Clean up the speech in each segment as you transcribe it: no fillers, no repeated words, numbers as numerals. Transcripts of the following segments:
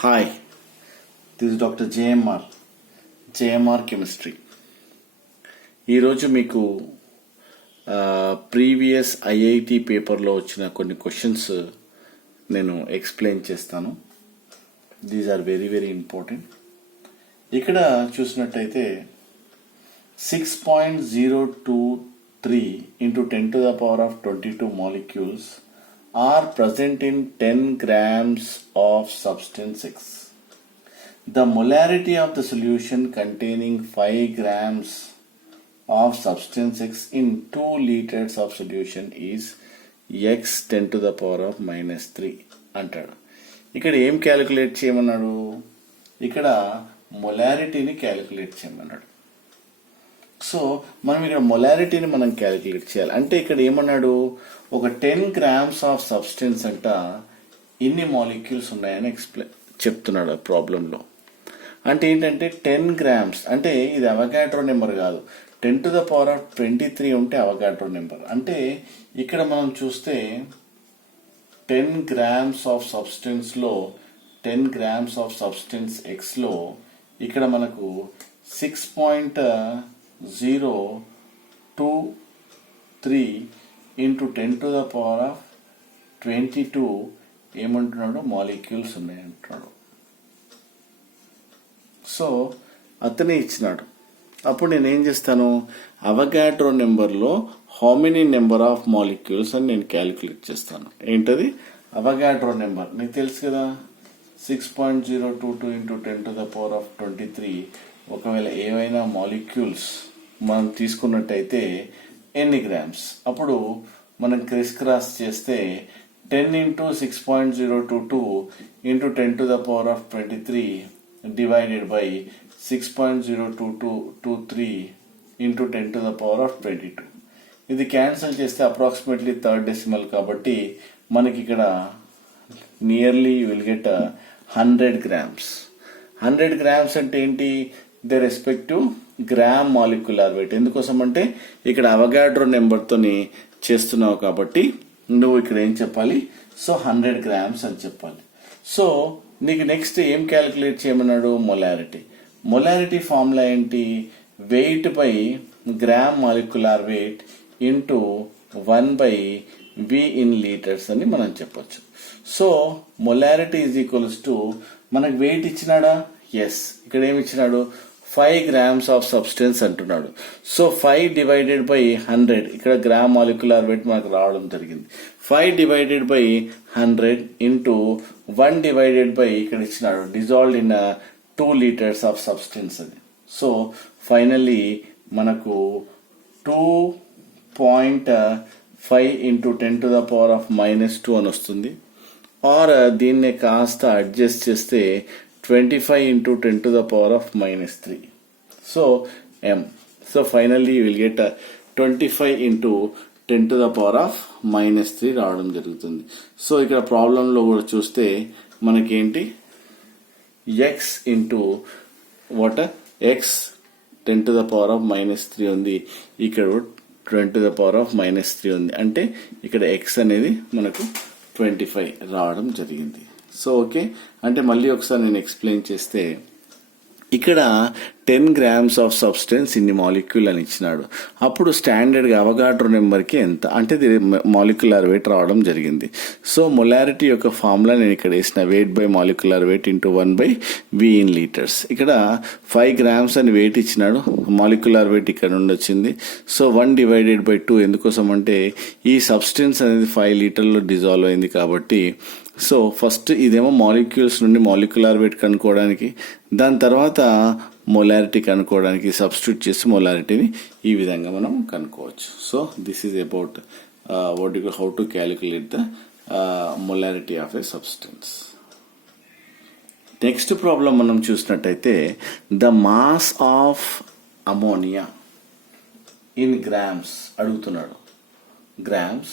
Hi, this is Dr. JMR Chemistry. ఈరోజు మీకు previous IIT పేపర్లో వచ్చిన కొన్ని క్వశ్చన్స్ నేను ఎక్స్ప్లెయిన్ చేస్తాను. These are very very important. ఇక్కడ చూసినట్టయితే 6.023 into 10 to the power of 22 molecules are present in 10 grams of substance X. The molarity of the solution containing 5 grams of substance X in 2 liters of solution is X 10 to the power of -3 అంటాడు. ఇక్కడ ఏం calculate చేయమన్నాడు? ఇక్కడ మొలారిటీని calculate చేయమన్నాడు. So మనం ఇక్కడ మొలారిటీని మనం calculate చేయాలి. అంటే ఇక్కడ ఏమన్నాడు, ఒక 10 grams ఆఫ్ సబ్స్టెన్స్ అంట ఇన్ని మాలిక్యూల్స్ ఉన్నాయని చెప్తున్నాడు ఆ ప్రాబ్లంలో. అంటే ఏంటంటే 10 grams అంటే ఇది అవగాడ్రో నెంబర్ కాదు, 10 to the power of 23 ఉంటే అవగాడ్రో నెంబర్. అంటే ఇక్కడ మనం చూస్తే 10 grams ఆఫ్ సబ్స్టెన్స్లో 10 grams ఆఫ్ సబ్స్టెన్స్ ఎక్స్లో ఇక్కడ మనకు 6.023 into 10 to the power of 22 ఏమంటున్నాడు, మాలిక్యూల్స్ ఉన్నాయంటున్నాడు. సో అతనే ఇచ్చినాడు. అప్పుడు నేను ఏం చేస్తాను, అవగాడ్రో నెంబర్లో how many number of molecules అని నేను క్యాలిక్యులేట్ చేస్తాను. ఏంటది అవగాడ్రో నెంబర్, నీకు తెలుసు కదా, 6.022 into 10 to the power of 23. ఒకవేళ ఏవైనా మాలిక్యూల్స్ మనం తీసుకున్నట్టయితే ఎన్ని గ్రామ్స్, అప్పుడు మనం క్రాస్ చేస్తే 10 into 6.022 into 10 to the power of 23 divided by 6.02223 into 10 to the power of 22. ఇది క్యాన్సిల్ చేస్తే అప్రాక్సిమేట్లీ థర్డ్ డెసిమల్ కాబట్టి మనకి ఇక్కడ nearly you will get 100 grams. 100 grams అంటే ఏంటి, the respective gram molecular wait. ఎందుకోసం అంటే ఇక్కడ అవగాడ్రో నెంబర్తోని చేస్తున్నావు కాబట్టి నువ్వు ఇక్కడ ఏం చెప్పాలి, సో 100 grams అని చెప్పాలి. సో నీకు నెక్స్ట్ ఏం క్యాలిక్యులేట్ చేయమన్నాడు, మొలారిటీ. మొలారిటీ ఫార్ములా ఏంటి, weight by gram molecular weight into 1/V in litres అని మనం చెప్పొచ్చు. So molarity is equals to, మనకు వెయిట్ ఇచ్చినాడా, ఎస్. ఇక్కడ ఏమి ఇచ్చినాడు, 5 grams ఆఫ్ సబ్స్టెన్స్ అంటున్నాడు. సో 5 divided by 100, ఇక్కడ గ్రామ్ మాలిక్యులర్ వెయిట్ మనకు రావడం జరిగింది. 5 divided by 100 into 1 divided by ఇక్కడ ఇచ్చినాడు dissolved in 2 liters of substance అని. సో ఫైనల్లీ మనకు 2.5 into 10 to the power of -2 అని వస్తుంది. ఆర్ దీన్నే కాస్త అడ్జస్ట్ చేస్తే 25 into 10 to the power of -3. So m. So finally you will get 25 into 10 to the power of -3 రావడం జరుగుతుంది. So ఇక్కడ ప్రాబ్లంలో కూడా చూస్తే మనకేంటి, x into what, x 10 to the power of -3 ఉంది, ఇక్కడ 10 to the power of -3 ఉంది. అంటే ఇక్కడ x అనేది మనకు 25 రావడం జరిగింది. సో ఓకే, అంటే మళ్ళీ ఒకసారి నేను ఎక్స్ప్లెయిన్ చేస్తే ఇక్కడ 10 grams ఆఫ్ సబ్స్టెన్స్ ఇన్ని మాలిక్యూల్ అని ఇచ్చినాడు. అప్పుడు స్టాండర్డ్గా అవగాడ్రో నెంబర్కి ఎంత అంటే మాలిక్యులర్ వెయిట్ రావడం జరిగింది. సో మొలారిటీ యొక్క ఫార్ములా నేను ఇక్కడ వేసిన, weight by molecular weight into 1/V in litres. ఇక్కడ 5 grams అని వెయిట్ ఇచ్చినాడు, మాలిక్యులర్ వెయిట్ ఇక్కడ నుండి వచ్చింది. సో 1 divided by 2 ఎందుకోసం అంటే ఈ సబ్స్టెన్స్ అనేది 5 లీటర్లో డిజాల్వ్ అయింది కాబట్టి. సో ఫస్ట్ ఇదేమో మాలిక్యూల్స్ నుండి మాలిక్యులర్ వెయిట్ కనుక్కోవడానికి, దాని తర్వాత మొలారిటీ కనుక్కోవడానికి సబ్స్టిట్యూట్ చేసి మొలారిటీని ఈ విధంగా మనం కనుక్కోవచ్చు. So this is about how to calculate the molarity of a substance. Next problem మనం చూసినట్టయితే, the mass of ammonia in grams అడుగుతున్నాడు. Grams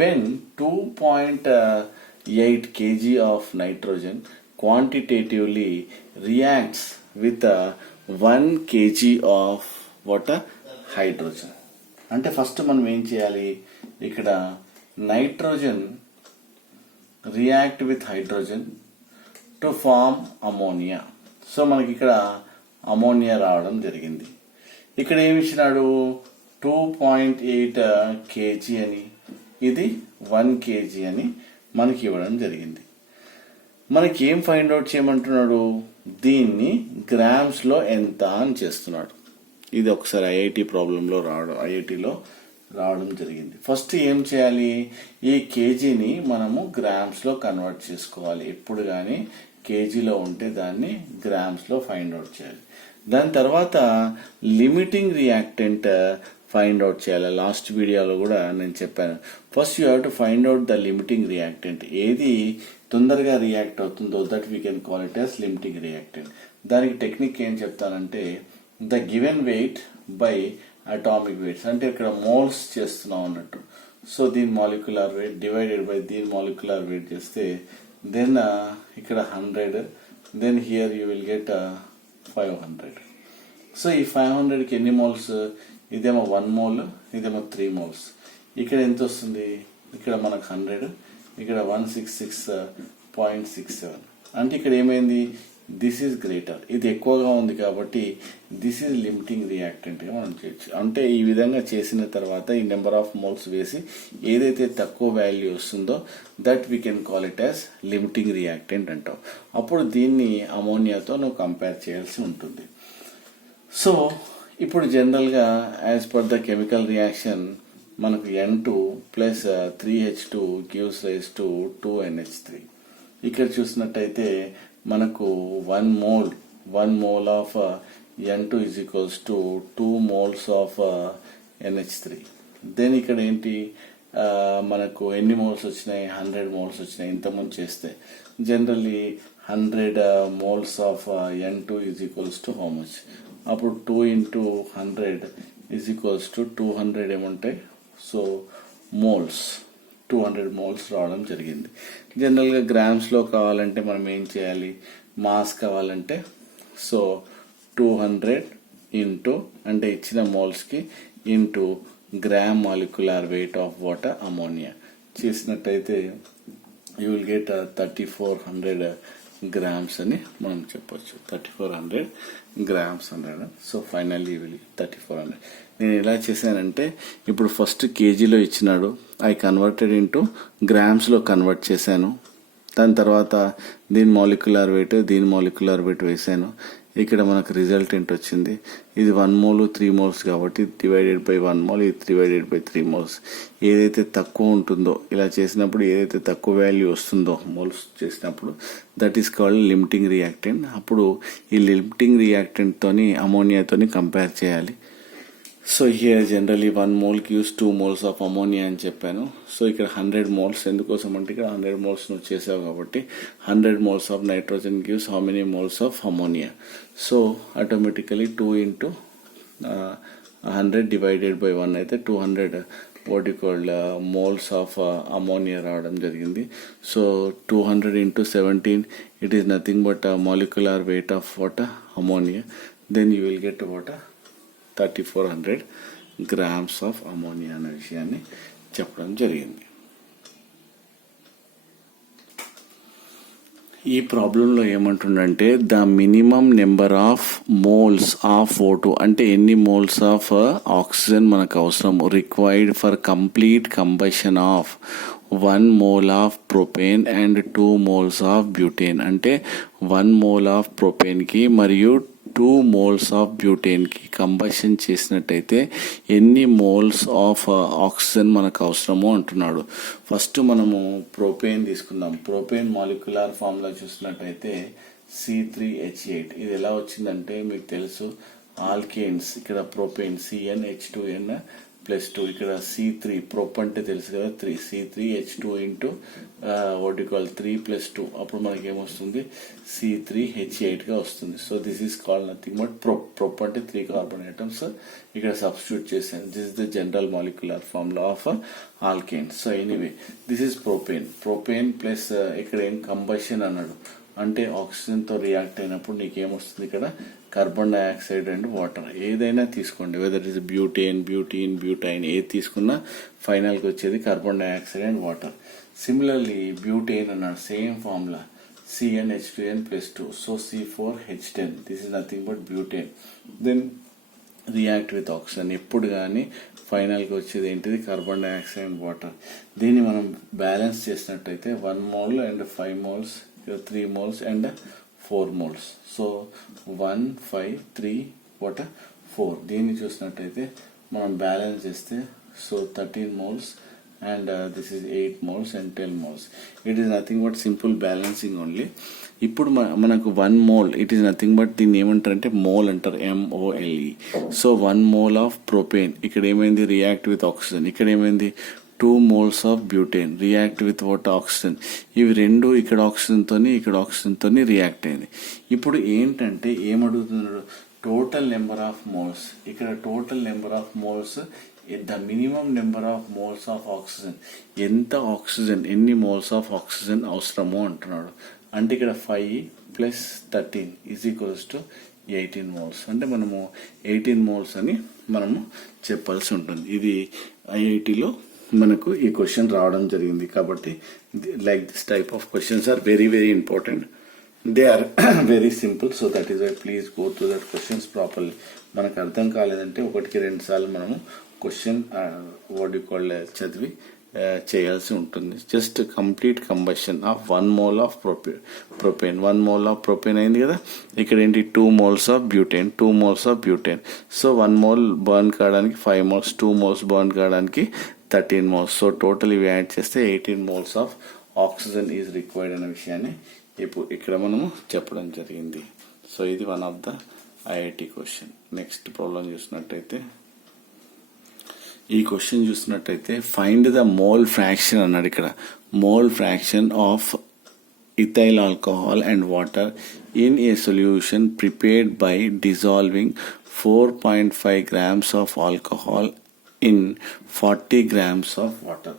when 2.8 kg of nitrogen quantitatively reacts with 1 kg of hydrogen. అంటే first మనం ఏం చేయాలి, ఇక్కడ nitrogen react with hydrogen to form ammonia. So మనకి ఇక్కడ అమోనియా రావడం జరిగింది. ఇక్కడ ఏమి ఇచ్చినాడు 2.8 kg అని, ఇది 1 kg అని మనకి ఇవ్వడం జరిగింది. మనకి ఏం ఫైండ్ అవుట్ చేయమంటున్నాడు, దీన్ని గ్రామ్స్లో ఎంత అని చేస్తున్నాడు. ఇది ఒకసారి ఐఐటిలో రావడం జరిగింది. ఫస్ట్ ఏం చేయాలి, ఈ కేజీని మనము గ్రామ్స్లో కన్వర్ట్ చేసుకోవాలి. ఎప్పుడు కానీ కేజీలో ఉంటే దాన్ని గ్రామ్స్లో ఫైండ్ అవుట్ చేయాలి. దాని తర్వాత లిమిటింగ్ రియాక్టెంట్ ఫైండ్ అవుట్ చేయాలి. లాస్ట్ వీడియోలో కూడా నేను చెప్పాను, first you have to find out the limiting reactant. ఏది తొందరగా రియాక్ట్ అవుతుందో that we can call it as limiting reactant. దానికి టెక్నిక్ ఏం చెప్తానంటే, the given weight by atomic weights, అంటే ఇక్కడ మోల్స్ చేస్తున్నాం అన్నట్టు. సో దీని మాలిక్యులర్ వెయిట్ డివైడెడ్ బై దీని మాలిక్యులర్ వెయిట్ చేస్తే దెన్ ఇక్కడ 100, then here you will get 500. So ఈ 500కి ఎన్ని మోల్స్, ఇదేమో 1 మోల్, ఇదేమో 3 మోల్స్. ఇక్కడ ఎంత వస్తుంది, ఇక్కడ మనకు 100, ఇక్కడ 166.67. అంటే ఇక్కడ ఏమైంది, దిస్ ఈజ్ గ్రేటర్, ఇది ఎక్కువగా ఉంది కాబట్టి దిస్ ఈజ్ లిమిటింగ్ రియాక్టెంట్ గా మనం చేయొచ్చు. అంటే ఈ విధంగా చేసిన తర్వాత ఈ నెంబర్ ఆఫ్ మోల్స్ వేసి ఏదైతే తక్కువ వాల్యూ వస్తుందో that we can call it as limiting reactant అంటాం. అప్పుడు దీన్ని అమోనియాతో నువ్వు కంపేర్ చేయాల్సి ఉంటుంది. సో ఇప్పుడు జనరల్గా as per the chemical reaction మనకు N2 plus 3H2 gives rise to 2NH3. ఇక్కడ చూసినట్టయితే మనకు 1 mole of N2 is equals to 2 moles ఆఫ్ NH3. దెన్ ఇక్కడ ఏంటి, మనకు ఎన్ని మోల్స్ వచ్చినాయి, 100 మోల్స్ వచ్చినాయి. ఇంతకుముందు చేస్తే generally 100 moles of N2 is equals to how much, అప్పుడు 2 into 100 is equals to 200 ఏముంటాయి, సో మోల్స్ 200 మోల్స్ రావడం జరిగింది. జనరల్గా గ్రామ్స్లో కావాలంటే మనం ఏం చేయాలి, మాస్ కావాలంటే సో 200 ఇంటూ అంటే ఇచ్చిన మోల్స్కి into gram molecular weight of water ammonia చేసినట్టయితే యూ విల్ గెట్ 3400 గ్రామ్స్ అని మనం చెప్పొచ్చు. 3400 గ్రామ్స్ అన్నాడు. So finally will 3400. నేను ఎలా చేశానంటే, ఇప్పుడు ఫస్ట్ కేజీలో ఇచ్చినాడు, ఐ కన్వర్టెడ్ ఇంటూ గ్రామ్స్లో కన్వర్ట్ చేశాను. దాని తర్వాత దీని మాలిక్యులర్ వెయిట్ వేసాను. ఇక్కడ మనకు రిజల్టెంట్ వచ్చింది. ఇది 1 mole 3 moles కాబట్టి డివైడెడ్ బై 1 mole, ఇది డివైడెడ్ బై 3 moles. ఏదైతే తక్కువ ఉంటుందో ఇలా చేసినప్పుడు, ఏదైతే తక్కువ వాల్యూ వస్తుందో మోల్స్ చేసినప్పుడు that is called limiting reactant. అప్పుడు ఈ లిమిటింగ్ రియాక్టెంట్తోని అమోనియాతోని కంపేర్ చేయాలి. So here generally 1 mole gives 2 moles of ammonia అని చెప్పాను. సో ఇక్కడ 100 moles ఎందుకోసం అంటే ఇక్కడ 100 moles నువ్వు చేసావు కాబట్టి 100 moles of nitrogen gives how many moles of ammonia. So automatically 2 into 100 divided by 1 అయితే 200 what you call moles of ammonia రావడం జరిగింది. So 200 into 17 it is nothing but molecular weight of water ammonia. Then you will get water 3400 grams of ammonia అనే విషయాన్ని చెప్పడం జరిగింది. ఈ ప్రాబ్లంలో ఏమంటుండంటే the minimum number of moles of O2 అంటే ఎన్ని మోల్స్ ఆఫ్ ఆక్సిజన్ మనకు అవసరం required for complete combustion of 1 mole of propane and 2 moles of butane. అంటే 1 mole ఆఫ్ ప్రొపేన్కి మరియు 2 moles ఆఫ్ బ్యూటేన్కి కంబషన్ చేసినట్టయితే ఎన్ని మోల్స్ ఆఫ్ ఆక్సిజన్ మనకు అవసరమో అంటున్నాడు. ఫస్ట్ మనము ప్రొపేన్ తీసుకుందాం. ప్రొపేన్ మాలిక్యులర్ ఫార్ములా చూసినట్టయితే C3H8. ఇది ఎలా వచ్చిందంటే మీకు తెలుసు, ఆల్కేన్స్ ఇక్కడ ప్రొపేన్ CnH2n+2, ఇక్కడ C3 ప్రొప్ అంటే తెలుసు కదా 3 C3H2 into what you call 3+2, అప్పుడు మనకి ఏమొస్తుంది C3H8 గా వస్తుంది. So this is called nothing but ప్రొప్ అంటే 3 కార్బన్ ఐటమ్స్ ఇక్కడ సబ్స్టిట్యూట్ చేశాను. This is the general molecular formula of alkane. So anyway this is propane plus ఇక్కడ ఏం కంబషన్ అన్నాడు అంటే ఆక్సిజన్తో రియాక్ట్ అయినప్పుడు నీకేమొస్తుంది ఇక్కడ కార్బన్ డైఆక్సైడ్ అండ్ వాటర్. ఏదైనా తీసుకోండి, వెదర్ ఇస్ బ్యూటైన్ ఏది తీసుకున్నా ఫైనల్కి వచ్చేది carbon dioxide and water. Similarly butyne అన్నాడు, same formula CnH2n plus 2. So C4H10. This is nothing but butane. Then react with oxygen. ఎప్పుడు కానీ ఫైనల్గా వచ్చేది ఏంటిది? Carbon dioxide and water. దీన్ని మనం బ్యాలెన్స్ చేసినట్టయితే 1 mole and 5 moles, 3 moles and 4 moles. So 1, 5, 3, 4. దీన్ని చూసినట్టయితే మనం బ్యాలెన్స్ చేస్తే so 13 moles and this is 8 moles and 10 moles. It is nothing but simple balancing only. ఇప్పుడు మనకు 1 mole, it is nothing but దీన్ని ఏమంటారంటే మోల్ అంటారు, MOLE. So 1 mole of propane, ఇక్కడ ఏమైంది? React with oxygen. ఇక్కడ ఏమైంది? 2 moles of butane react with what? Oxygen. ఇవి రెండు ఇక్కడ ఆక్సిజన్తో రియాక్ట్ అయింది. ఇప్పుడు ఏంటంటే ఏమడుగుతున్నాడు? Total number of moles. ఇక్కడ total number of moles, the minimum number of moles of oxygen. ఎంత ఆక్సిజన్, ఎన్ని మోల్స్ ఆఫ్ ఆక్సిజన్ అవసరమో అంటున్నాడు. అంటే ఇక్కడ 5 + 13 = 18 moles. అంటే మనము 18 moles అని మనము చెప్పాల్సి ఉంటుంది. ఇది ఐఐటిలో మనకు ఈ క్వశ్చన్ రావడం జరిగింది. కాబట్టి like this type of questions are very very important. They are very simple. So that is why please go through that questions properly. మనకు అర్థం కాలేదంటే 1-2 సార్లు మనము క్వశ్చన్ చదివి చేయాల్సి ఉంటుంది. Just complete combustion of 1 mole of propane. 1 mole of propane అయింది కదా. ఇక్కడ ఏంటి? 2 moles of butane, 2 moles of butane. So 1 mole burn కావడానికి 5 moles, 2 moles బర్న్ కావడానికి 13 moles. సో టోటల్ ఇవి యాడ్ చేస్తే 18 moles of oxygen is required అనే విషయాన్ని ఇప్పుడు ఇక్కడ మనము చెప్పడం జరిగింది. సో ఇది one of the IIT question. Next problem చూసినట్టయితే, ఈ క్వశ్చన్ చూసినట్టయితే ఫైండ్ ద మోల్ ఫ్రాక్షన్ అన్నాడు. ఇక్కడ mole fraction of ethyl alcohol and water in a solution prepared by dissolving 4.5 grams of alcohol in 40 grams of water.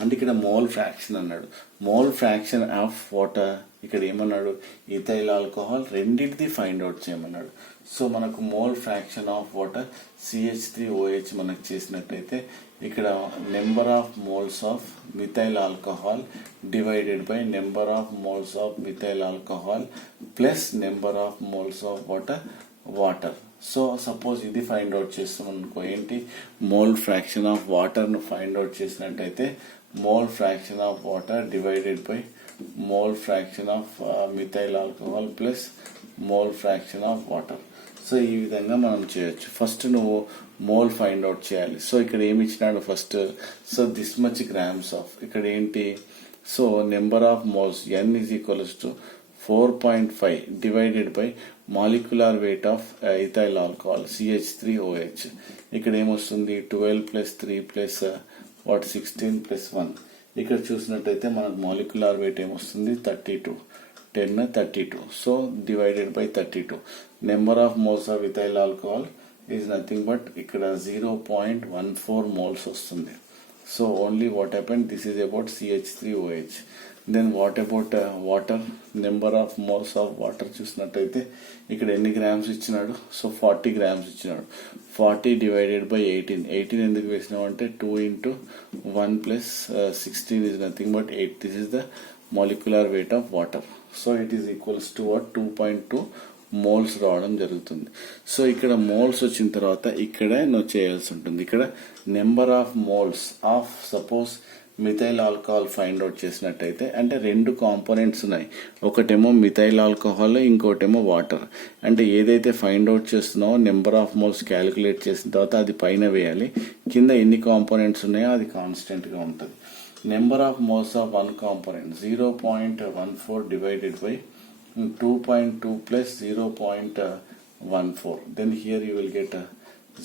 అంటే ఇక్కడ mole fraction అన్నాడు. Mole fraction of water ఇక్కడ ఏమన్నాడు? Ethyl alcohol రెండింటిది find out చేయమన్నాడు. So మనకు mole fraction of water CH3OH మనకు చేసినట్టయితే ఇక్కడ number of moles of methyl alcohol divided by number of moles of methyl alcohol plus number of moles of water. So suppose ఇది find out చేస్తాం అనుకో, ఏంటి? Mole fraction of వాటర్ను find out చేసినట్టయితే mole fraction of water divided by mole fraction of methyl alcohol plus mole fraction of water. So ఈ విధంగా మనం చేయొచ్చు. ఫస్ట్ నువ్వు మోల్ ఫైండ్ అవుట్ చేయాలి. సో ఇక్కడ ఏమి ఇచ్చినాడు first? So this much grams of, ఇక్కడ ఏంటి? So number of moles N = 4.5 divided by molecular weight of ethyl alcohol CH3OH. ఇక్కడ ఏమొస్తుంది? 12 + 3 + 16 + 1. ఇక్కడ చూసినట్టయితే మనకు మాలిక్యులర్ వెయిట్ ఏమొస్తుంది? 32, 10, 32. So divided by 32. Number of moles of ethyl alcohol is nothing but ఇక్కడ 0.14 moles వస్తుంది. So only what happened? This is about CH3OH. Then what about water? Number of moles of water చూసినట్టయితే ఇక్కడ ఎన్ని grams ఇచ్చినాడు? So 40 grams ఇచ్చినాడు. 40 divided by 18. 18 ఎందుకు వేసినామంటే 2 × 1 + 16 is nothing but 8. This is the molecular weight of water. So it is equals to 2.2 moles రావడం జరుగుతుంది. So ఇక్కడ moles వచ్చిన తర్వాత ఇక్కడే నువ్వు చేయాల్సి ఉంటుంది. ఇక్కడ number of moles of suppose methyl alcohol find out చేసినట్టయితే, అంటే 2 కాంపోనెంట్స్ ఉన్నాయి. ఒకటేమో మిథైల్ ఆల్కహాల్, ఇంకోటేమో వాటర్. అంటే ఏదైతే ఫైండ్ అవుట్ చేస్తున్నావో నెంబర్ ఆఫ్ మోల్స్ క్యాలిక్యులేట్ చేసిన తర్వాత అది పైన వేయాలి. కింద ఎన్ని కాంపోనెంట్స్ ఉన్నాయో అది కాన్స్టెంట్గా ఉంటుంది. Number of moles of one component 0.14 divided by 2.2 plus 0.14. Then here you will get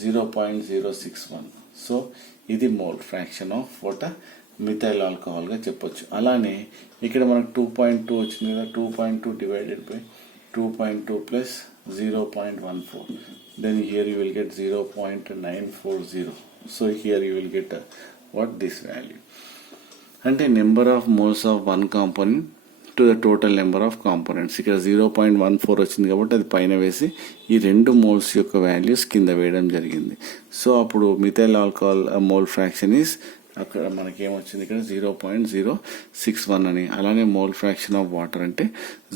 0.061. So ఇది mole fraction of water methyl ఆల్కహాల్గా చెప్పొచ్చు. అలానే ఇక్కడ మనకు 2.2 వచ్చింది కదా. 2.2 divided by 2.2 plus 0.14. Then here you will get 0.940. So here you will get what? This value. అంటే number of moles of one component to the total number of components. ఇక్కడ 0.14 వచ్చింది కాబట్టి అది పైన వేసి ఈ 2 మోల్స్ యొక్క వాల్యూస్ కింద వేయడం జరిగింది. సో అప్పుడు methyl alcohol mole fraction is అక్కడ మనకి ఏమొచ్చింది ఇక్కడ 0.061 అని. అలానే మోల్ ఫ్రాక్షన్ ఆఫ్ వాటర్ అంటే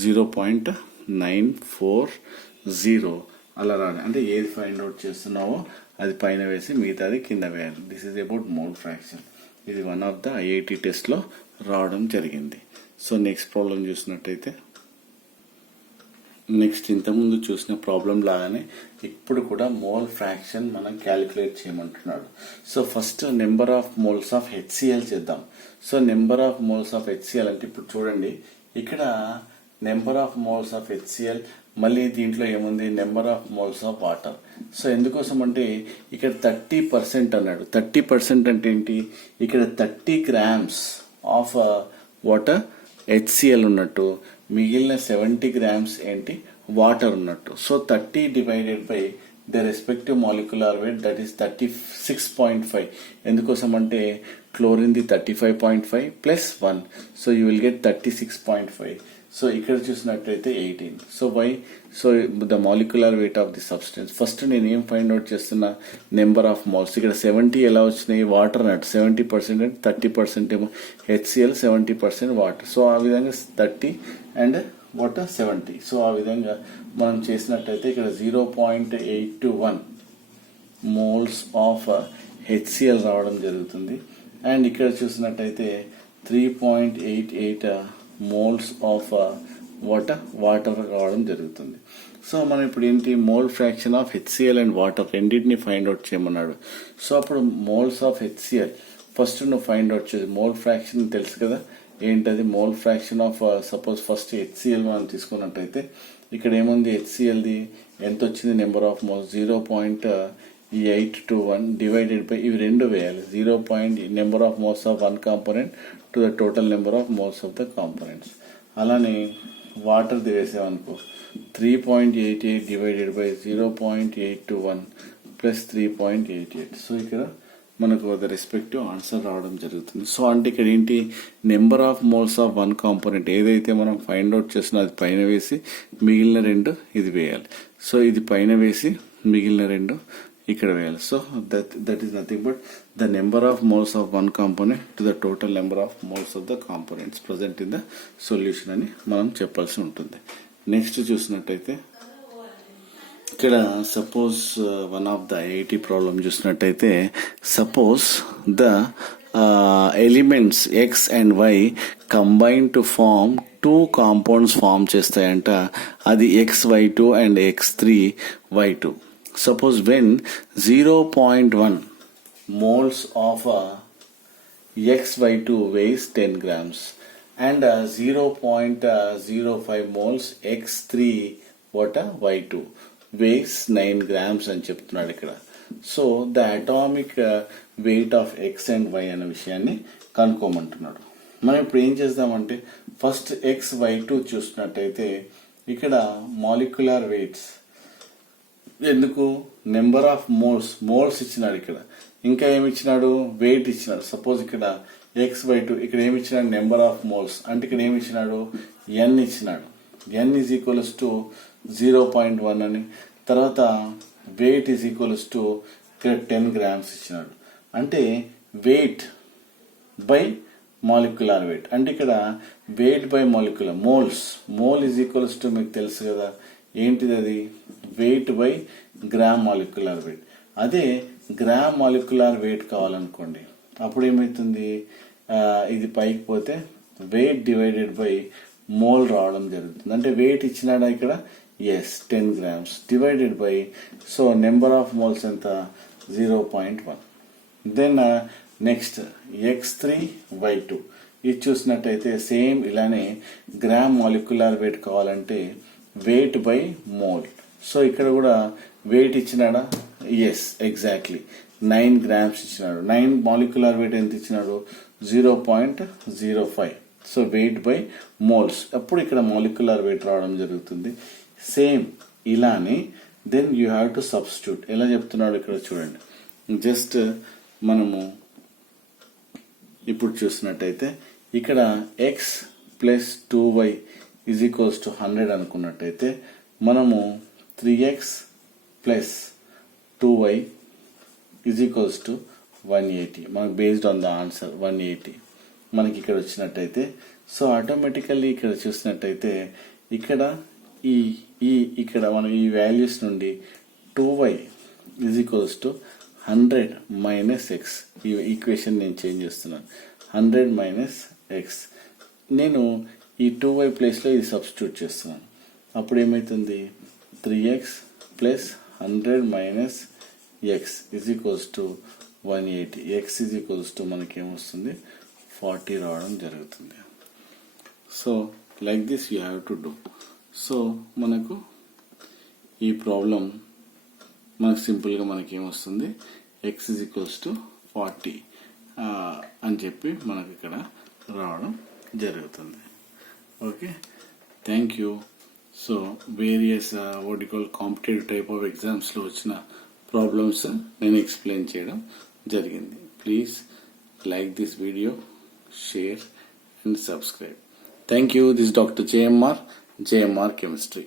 0.940 అలా రాని. అంటే ఏది ఫైండ్ అవుట్ చేస్తున్నావో అది పైన వేసి మిగతాది కింద వేయాలి. This is about mole fraction. ఇది వన్ ఆఫ్ ద ఐఐటి టెస్ట్లో రావడం జరిగింది. సో నెక్స్ట్ ప్రాబ్లం చూసినట్టయితే, నెక్స్ట్ ఇంతకుముందు చూసిన ప్రాబ్లం లాగానే ఇప్పుడు కూడా మోల్ ఫ్రాక్షన్ మనం క్యాలిక్యులేట్ చేయమంటున్నాడు. So first number of moles of HCl చేద్దాం. So number of moles of HCl అంటే ఇప్పుడు చూడండి ఇక్కడ number of moles of HCl, మళ్ళీ దీంట్లో ఏముంది number of moles of water. So ఎందుకోసం అంటే ఇక్కడ 30% అన్నాడు. 30% అంటే ఏంటి, ఇక్కడ 30 grams ఆఫ్ వాటర్ హెచ్సిఎల్ ఉన్నట్టు, మిగిలిన 70 grams ఏంటి వాటర్ ఉన్నట్టు. So 30 divided by the respective molecular weight, that is 36.5. ఎందుకోసం అంటే క్లోరిన్ ది 35.5 plus 1, so you will get 36.5. So ఇక్కడ చూసినట్టయితే 18. So why, so the molecular weight of the substance. First నేను ఏం ఫైండ్ అవుట్ చేస్తున్నా, నెంబర్ ఆఫ్ మోల్స్. ఇక్కడ 70 ఎలా వచ్చినాయి, వాటర్ అన్నట్టు 70% అంటే 30% ఏమో హెచ్సిఎల్, 70% వాటర్. సో ఆ విధంగా 30 అండ్ వాటర్ 70. సో ఆ విధంగా మనం చేసినట్టయితే ఇక్కడ 0.821 మోల్స్ ఆఫ్ హెచ్సిఎల్ రావడం జరుగుతుంది. అండ్ ఇక్కడ చూసినట్టయితే 3.88 మోల్స్ ఆఫ్ వాటర్ రావడం జరుగుతుంది. సో మనం ఇప్పుడు ఏంటి, mole fraction of HCl and water రెండింటిని ఫైండ్ అవుట్ చేయమన్నాడు. సో అప్పుడు మోల్స్ ఆఫ్ హెచ్సిఎల్ ఫస్ట్ నువ్వు ఫైండ్ అవుట్ చేసి, మోల్ ఫ్రాక్షన్ తెలుసు కదా ఏంటది, mole fraction of suppose first HCl మనం తీసుకున్నట్టయితే ఇక్కడ ఏముంది, హెచ్సిఎల్ది ఎంత వచ్చింది number of moles 0.821 divided by ఇవి రెండు వేయాలి, number of moles of one component to the total number of moles of the components. అలానే వాటర్ది వేసామనుకో 3.88 డివైడెడ్ బై 0.821 ప్లస్ 3.88. సో ఇక్కడ మనకు ద రెస్పెక్టివ్ ఆన్సర్ రావడం జరుగుతుంది. సో అంటే ఇక్కడ ఏంటి, number of moles of one component ఏదైతే మనం ఫైండ్ అవుట్ చేస్తున్నా అది పైన వేసి మిగిలిన రెండు ఇది వేయాలి. సో ఇది పైన వేసి మిగిలిన రెండు ఇక్కడ వేయాలి. So that is nothing but the number of moles of one component to the total number of moles of the components present in the solution అని మనం చెప్పాల్సి ఉంటుంది. నెక్స్ట్ చూసినట్టయితే ఇక్కడ suppose one of the IIT problem చూసినట్టయితే, suppose the elements X and Y combine to form 2 compounds form చేస్తాయంట. అది XY2 and X3Y2. Suppose when 0.1 moles of XY2 weighs 10 grams and 0.05 moles X3Y2 weighs 9 grams అని చెప్తున్నాడు ఇక్కడ. So the atomic weight of X and Y అనే విషయాన్ని కనుక్కోమంటున్నాడు. మనం ఇప్పుడు ఏం చేద్దామంటే ఫస్ట్ XY2 చూసినట్టయితే ఇక్కడ మాలిక్యులర్ వెయిట్స్, ఎందుకు నెంబర్ ఆఫ్ మోల్స్ ఇచ్చినాడు ఇక్కడ, ఇంకా ఏమి ఇచ్చినాడు, వెయిట్ ఇచ్చినాడు. సపోజ్ ఇక్కడ XY2 ఇక్కడ ఏమి ఇచ్చినాడు, నెంబర్ ఆఫ్ మోల్స్ అంటే ఇక్కడ ఏమి ఇచ్చినాడు, N ఇచ్చినాడు. N ఈజ్ ఈక్వల్స్ టు 0.1 అని. తర్వాత వెయిట్ ఈజ్ ఈక్వల్స్ టు ఇక్కడ 10 grams ఇచ్చినాడు. అంటే వెయిట్ బై మాలిక్యులర్ వెయిట్, అంటే ఇక్కడ weight by molecular mole is equals to మీకు తెలుసు కదా ఏంటిది, అది weight by gram molecular wait. అదే గ్రామ్ మాలిక్యులర్ వెయిట్ కావాలనుకోండి అప్పుడు ఏమవుతుంది, ఇది పైకి పోతే వెయిట్ డివైడెడ్ బై మోల్ రావడం జరుగుతుంది. అంటే వెయిట్ ఇచ్చినాడా ఇక్కడ, yes 10 grams divided by, so number of moles ఎంత 0.1. దెన్ నెక్స్ట్ X3Y2 ఇది చూసినట్టయితే సేమ్ ఇలానే గ్రామ్ మాలిక్యులర్ వెయిట్ కావాలంటే వెయిట్ బై మోల్. సో ఇక్కడ కూడా వెయిట్ ఇచ్చినాడా, ఎస్ ఎగ్జాక్ట్లీ 9 grams ఇచ్చినాడు. 9 మాలిక్యులర్ వెయిట్ ఎంత ఇచ్చినాడు, 0.05. సో వెయిట్ బై మోల్స్, అప్పుడు ఇక్కడ మాలిక్యులర్ వెయిట్ రావడం జరుగుతుంది. సేమ్ ఇలానే then you have to substitute. ఎలా చెప్తున్నాడు ఇక్కడ చూడండి, జస్ట్ మనము ఇప్పుడు చూసినట్టయితే ఇక్కడ x plus 2y is equals to 100 అనుకున్నట్టయితే మనము 3x plus 2y is equals to 180 మనకు బేస్డ్ ఆన్ ద ఆన్సర్ 180 మనకి ఇక్కడ వచ్చినట్టయితే సో ఆటోమేటికల్లీ ఇక్కడ చూసినట్టయితే ఇక్కడ ఈ ఇక్కడ మనం ఈ వాల్యూస్ నుండి 2y is equals to 100 minus X ఈ ఈక్వేషన్ నేను చేంజ్ చేస్తున్నాను 100 మైనస్ ఎక్స్ నేను ఈ 2y ప్లేస్లో ఇది సబ్స్టిట్యూట్ చేస్తున్నాను అప్పుడు ఏమవుతుంది 3x plus 100 minus X is equals to 180 X is equals to మనకి ఏమొస్తుంది 40 రావడం జరుగుతుంది so like this you have to do so మనకు ఈ ప్రాబ్లం మనకు సింపుల్గా మనకి ఏమొస్తుంది ఎక్స్ ఈజ్ ఈక్వల్స్ టు 40 అని చెప్పి మనకి ఇక్కడ రావడం జరుగుతుంది okay thank you so various competitive type of ఎగ్జామ్స్లో వచ్చిన ప్రాబ్లమ్స్ నేను ఎక్స్ప్లెయిన్ చేయడం జరిగింది please like this video share and subscribe thank you this doctor JMR Chemistry.